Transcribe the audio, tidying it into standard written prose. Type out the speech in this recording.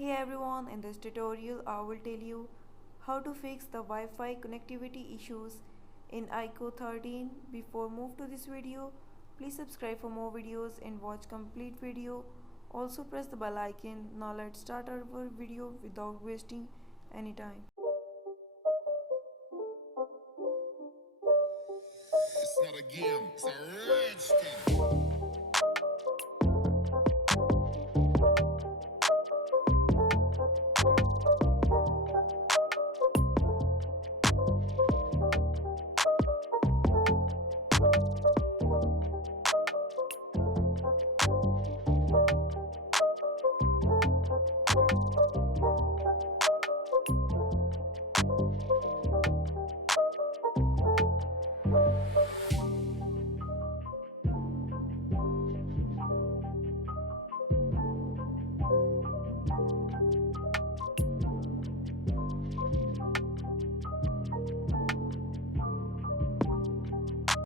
Hey everyone, in this tutorial I will tell you how to fix the Wi-Fi connectivity issues in IQOO 13. Before move to this video, please subscribe for more videos and watch complete video. Also press the bell icon. Now let's start our video without wasting any time. It's not a game, it's a rich thing.